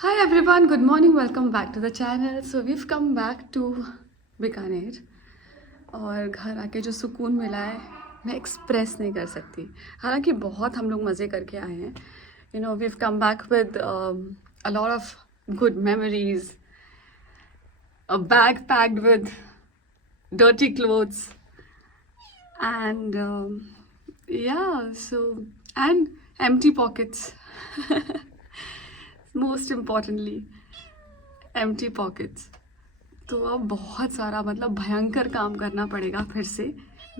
Hi everyone, good morning, welcome back to the channel. So we've come back to Bikaner और घर आके जो सुकून मिला है मैं एक्सप्रेस नहीं कर सकती. हालांकि बहुत हम लोग मज़े करके आए हैं. You know, we've come back with a lot of good memories, a bag packed with dirty clothes and and empty pockets. Most importantly, empty pockets. तो अब बहुत सारा मतलब भयंकर काम करना पड़ेगा फिर से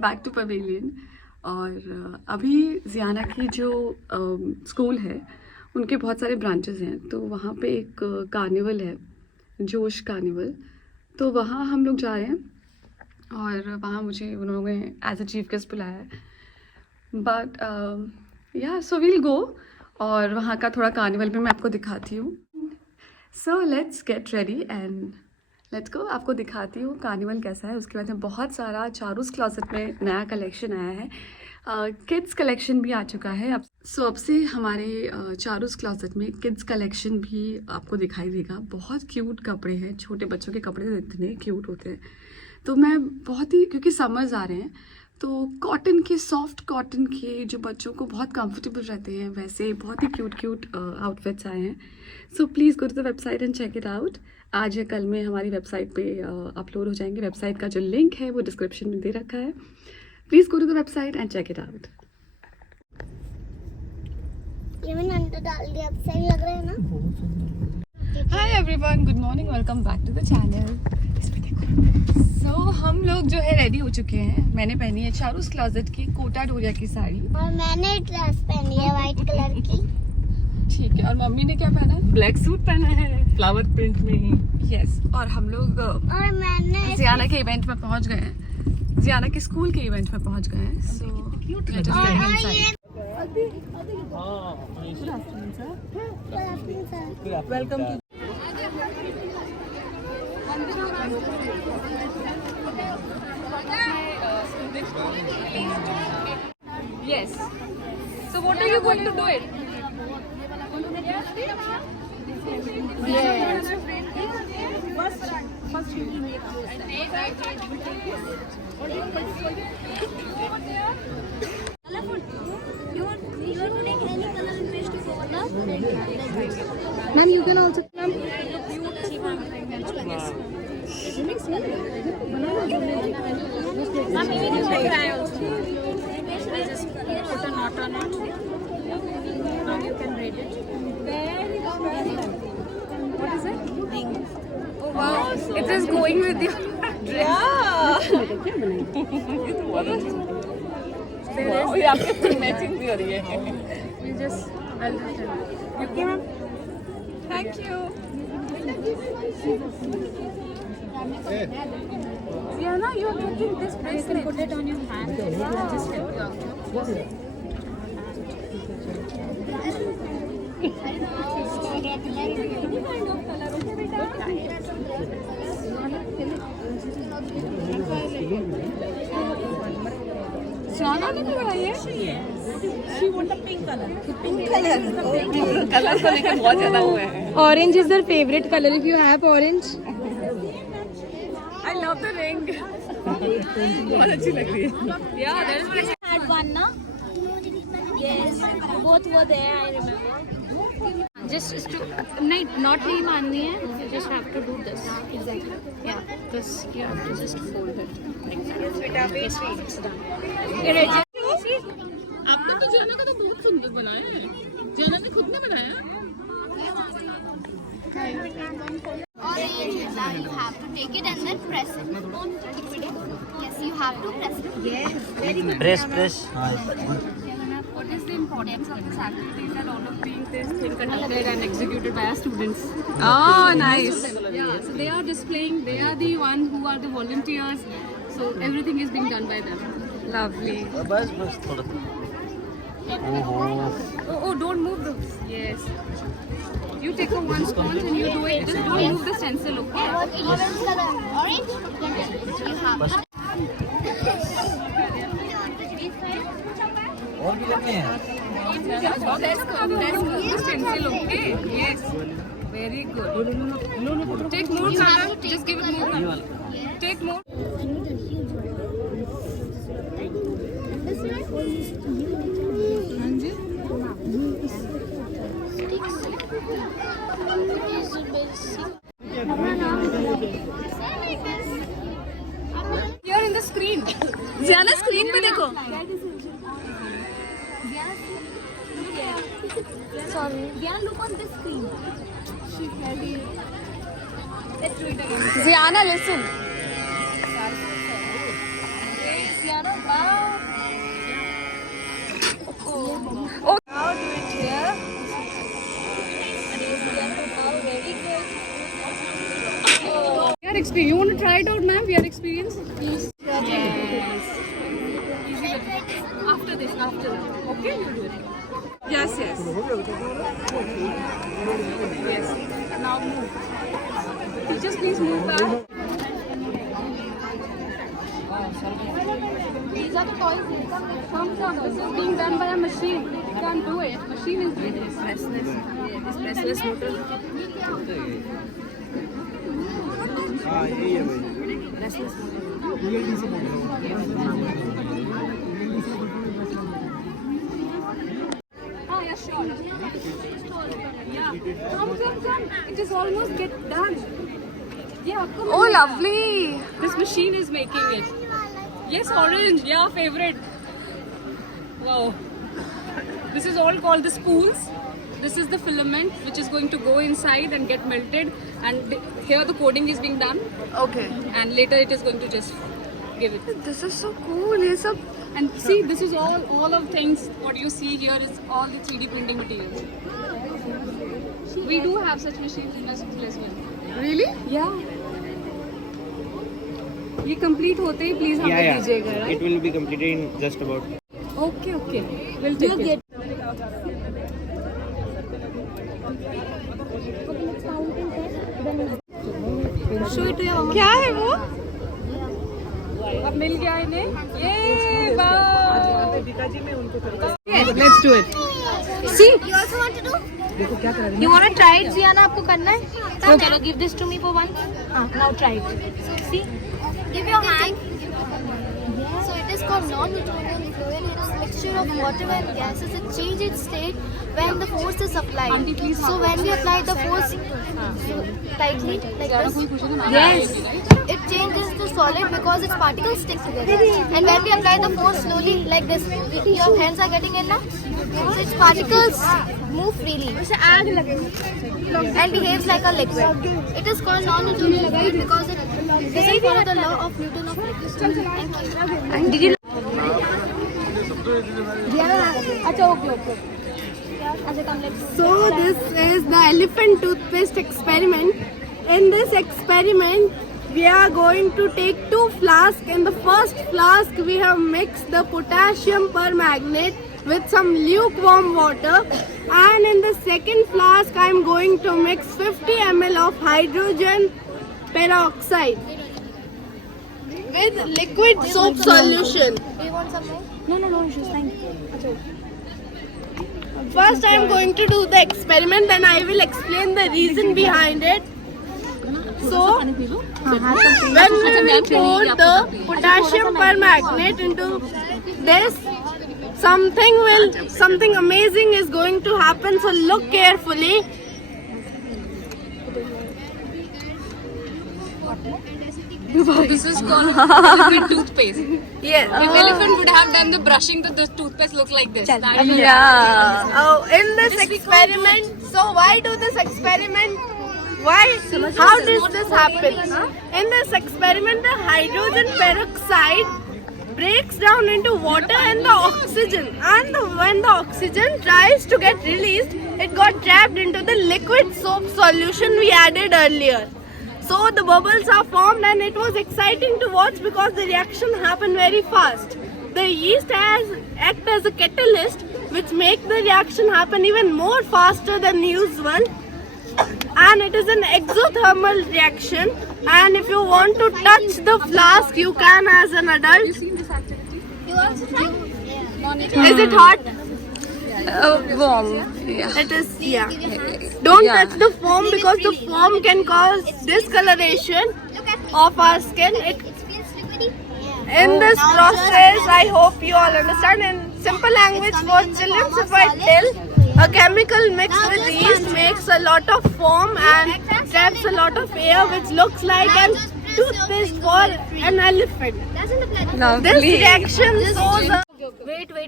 बैक टू पवेलियन. और अभी जियाना की जो स्कूल है उनके बहुत सारे ब्रांचेस हैं, तो वहाँ पे एक कार्निवल है, जोश कार्निवल. तो वहाँ हम लोग जा रहे हैं और वहाँ मुझे उन लोगों ने एज अ चीफ गेस्ट बुलाया है. बट या सो वील गो और वहाँ का थोड़ा कार्निवल भी मैं आपको दिखाती हूँ. So let's get ready and let's go. आपको दिखाती हूँ कार्निवल कैसा है. उसके बाद में बहुत सारा चारूस क्लॉसेट में नया कलेक्शन आया है, किड्स कलेक्शन भी आ चुका है. अब से हमारे चारूस क्लॉसेट में किड्स कलेक्शन भी आपको दिखाई देगा. बहुत क्यूट कपड़े हैं, छोटे बच्चों के कपड़े इतने क्यूट होते हैं. तो मैं बहुत ही, क्योंकि समर्स आ रहे हैं तो कॉटन के, सॉफ्ट कॉटन के जो बच्चों को बहुत कंफर्टेबल रहते हैं वैसे बहुत ही क्यूट आउटफिट्स आए हैं. So please go to the website and check it out. आज या कल में हमारी वेबसाइट पे अपलोड हो जाएंगे. वेबसाइट का जो लिंक है वो डिस्क्रिप्शन में दे रखा है. Please go to the website and check it out. ये मैंने अंदर डाल दिया, अब सही लग रहा है ना. Hi everyone, good morning, welcome back to the channel. So हम लोग जो है रेडी हो चुके हैं. मैंने पहनी है चारूस क्लॉसेट की कोटा डोरिया की साड़ी और मैंने ड्रेस पहनी है व्हाइट कलर की. ठीक है. और मम्मी ने क्या पहना है? ब्लैक सूट पहना है फ्लावर प्रिंट में ही. यस. और हम लोग और मैंने जियाना के इवेंट में पहुंच गए हैं. जियाना के स्कूल के इवेंट में पहुंच गए हैं. So welcome to. Yes. So what are you going to do it? Yes. Ma'am, you can also come. What is it? Oh wow! It is going with your dress. Wow, ये आपके matching भी हो रही है. You just. I'll just tell you. Okay, ma'am. Thank you. Diana, you're taking this bracelet. You can put it on your hand. Yeah. Just help you out. ने लगाई है. She want the pink color. Pink colour को लेकर बहुत ज्यादा हुआ है. Orange is their favorite color. If you have orange, I love the ring. बहुत अच्छी लग रही है. Yeah, there's Had one na? Yes. Both were there, I remember. just to not नहीं माननी है. You just have to do this. Exactly. Yeah. This you have to just fold it. It's done. आपने तो जाना का तो बहुत सुंदर बनाया है. जाना ने खुद ने बनाया. Orange is that you have to take it and then press it. Don't keep it. Yes, you have to press it. Yes. Very good. Press. What is the importance of this activity that all of these things conducted and executed by our students? Oh, nice. Yeah, so they are displaying, they are the one who are the volunteers. So everything is being done by them. Lovely. बस थोड़ा. Oh, don't move those. Yes. You take a one sponge and you do it. Just don't move the stencil, okay? Orange color. Orange? You have to. और भी करने हैं. Let's move the stencil, okay? Yes. Very good. Take more color. Just give it more color. Take more. Here in the screen. Ziana screen पे देखो. Sorry. Yeah, look on this screen. Ziana listen. Now do it here. We are experienced. You want to try it out, ma'am? We are experienced. Yes. After this, after that. Okay, you do it. Yes, yes. Yes. Now move. Teachers, please move back. These are the toys. Come. This is being done by a machine. You can't do it. Machine is doing it. Restless motor. Restless yeah, sure. Yeah. Come. It is almost done. Yeah, come Oh, on. lovely. This machine is making it. Yes, orange. Yeah, favorite. Wow. This is all called the spools. This is the filament which is going to go inside and get melted. And here the coding is being done. Okay. And later it is going to just give it. This is so cool. ये सब. And see, this is all of things. What you see here is all the 3D printing materials. We do have such machines in our school as well. Really? Yeah. ये complete होते ही please हमें दीजिएगा. It Right? will be completed in just about. Okay. We'll take it. Show it to your mama. क्या है वो? अब मिल गया इन्हें. ये वाह. Let's do it. See? You also want to do? You want to try it, Ziana? आपको करना है? Okay. Chalo, give this to me for once. Now try it. See? Give your hand. So it is called non-Newtonian fluid. It is mixture of water and gases. It changes its state when the force is applied. So when we apply the force tightly like this, yes, it changes to solid because its particles stick together. And when we apply the force slowly like this, your hands are getting in now. So its particles move freely and behaves like a liquid. It is called non-Newtonian fluid because it doesn't follow the law of Newton of electricity. Thank you. So this is the elephant toothpaste experiment. In this experiment, we are going to take two flasks. In the first flask, we have mixed the potassium permanganate with some lukewarm water. And in the second flask, I am going to mix 50 ml of hydrogen peroxide with liquid soap solution. Do you want some more? No issues. Thank you. First, I am going to do the experiment, then I will explain the reason behind it. So, when we will pour the potassium permanganate into this, something amazing is going to happen. So look carefully. This is called elephant toothpaste. Yes. If elephant would have done the brushing, the toothpaste look like this. That is Yeah. Oh, in this experiment, so why do this experiment? Why? How does this happen? In this experiment, the hydrogen peroxide breaks down into water and the oxygen. And when the oxygen tries to get released, it got trapped into the liquid soap solution we added earlier. So the bubbles are formed and it was exciting to watch because the reaction happened very fast. The yeast act as a catalyst which make the reaction happen even more faster than usual. And it is an exothermal reaction, and if you want to touch the flask you can as an adult. You also try? Is it hot? warm. Yeah. It is, yeah. Don't Yeah. touch the foam because the foam can cause discoloration of our skin. In this process, I hope you all understand. In simple language for children, if I tell, a chemical mixed with yeast makes a lot of foam and traps a lot of air, which looks like an toothpaste for an elephant. This Lovely. reaction shows a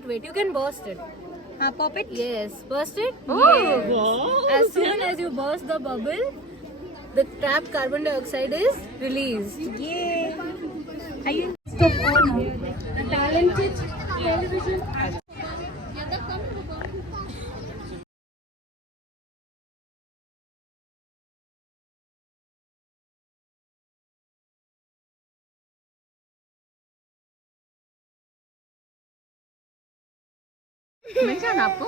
Wait. You can burst it. Pop it. Yes, burst it. Oh. As soon as you burst the bubble, the trapped carbon dioxide is released. Yay. Are you? Talented television. मिल जाना आपको.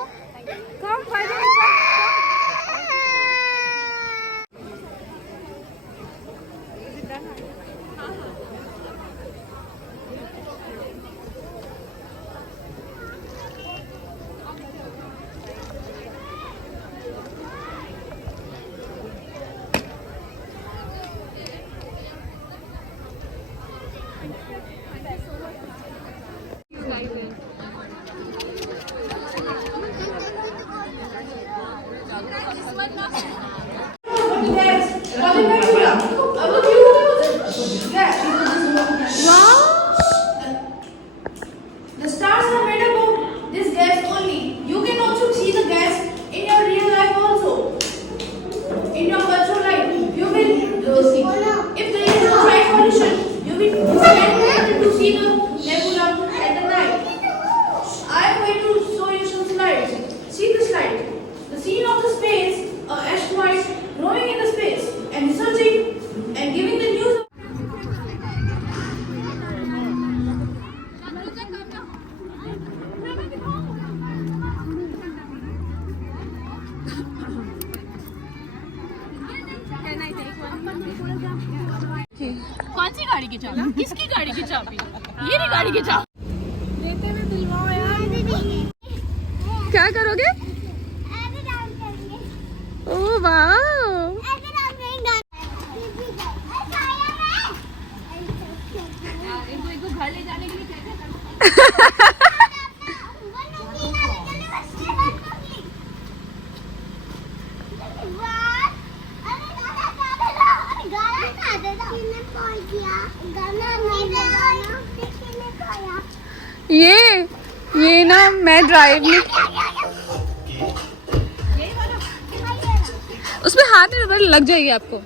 The stars are made up of this gas only. You can also see the gas in your real life also. In your virtual life, you will see. If there is no light pollution, you will stand able to see the nebula at the night. I am going to show you some slides. See the slide. The scene of the space, asteroids growing in the space and researching and giving the news. कौन सी गाड़ी की चाबी? किसकी गाड़ी की चाबी? ये नहीं गाड़ी की चाबी. क्या करोगे? ओह वाह. इनको घर ले जाने के लिए क्या ये ना मैं ड्राइव नहीं. उसमें हाथ में लग जाएगी आपको.